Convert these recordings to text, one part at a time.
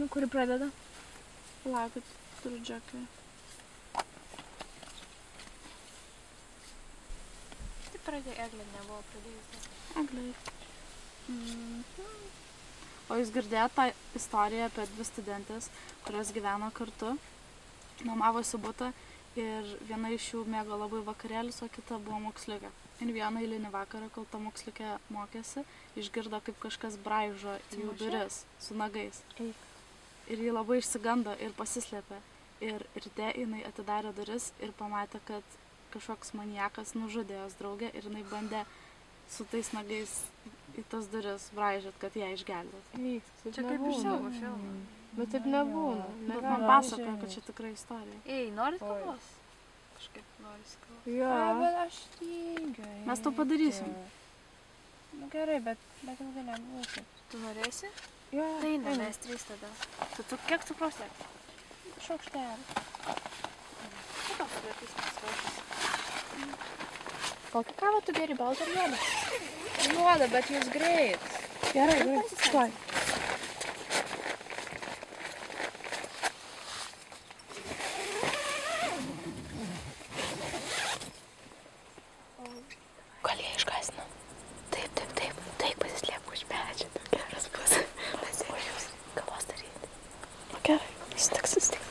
Nu, kuri pradeda? Laukit, turiu džekai. Tai pradėjo Eglė, nebuvo pradėjusi. Eglė. O jūs girdėjot tą istoriją apie dvi studentės, kurios gyveno kartu, nuomavosi butą ir viena iš jų mėgo labai vakarėlius, o kita buvo moksliukė. Ir vieną eilinį vakarą, kol ta moksliukė mokėsi, išgirdo, kaip kažkas braižo jų duris su nagais. Ir ji labai išsigando ir pasislėpė. Ir ryte jinai atidarė duris ir pamatė, kad kažkoks maniakas nužudė jos draugę ir jinai bandė su tais nagais į tas duris braižėt, kad ją išgelbėt. Čia kaip iš siaubo filmo. Bet taip nebūna. Bet man pasakoja, kad čia tikrai istorija. Ei, norit kavos? Kažkaip norisi kavos. Jo. Bet aš tingiu. Mes to padarysim. Nu gerai, bet ilgai nebūsiu. Tu norėsi? Jo. Tai ne, mes trys tada. Tu kiek cukraus tiek? Šaukštelį. Kokios sudėtys nesvarbios? Kokią kavą tu geri, baltą ar juodą? Juoda, bet jūs greit. Gerai, tuoj. Gal jie išgąsdino? Taip, pasislėpk už medžio. Geras bus. Pasiėžius kavos daryti. Gerai, susitiks.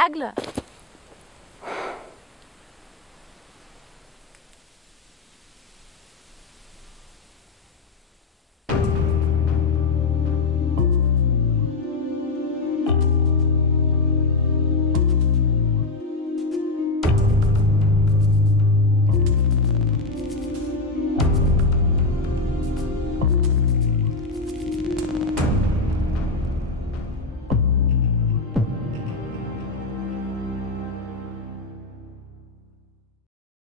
Eglė.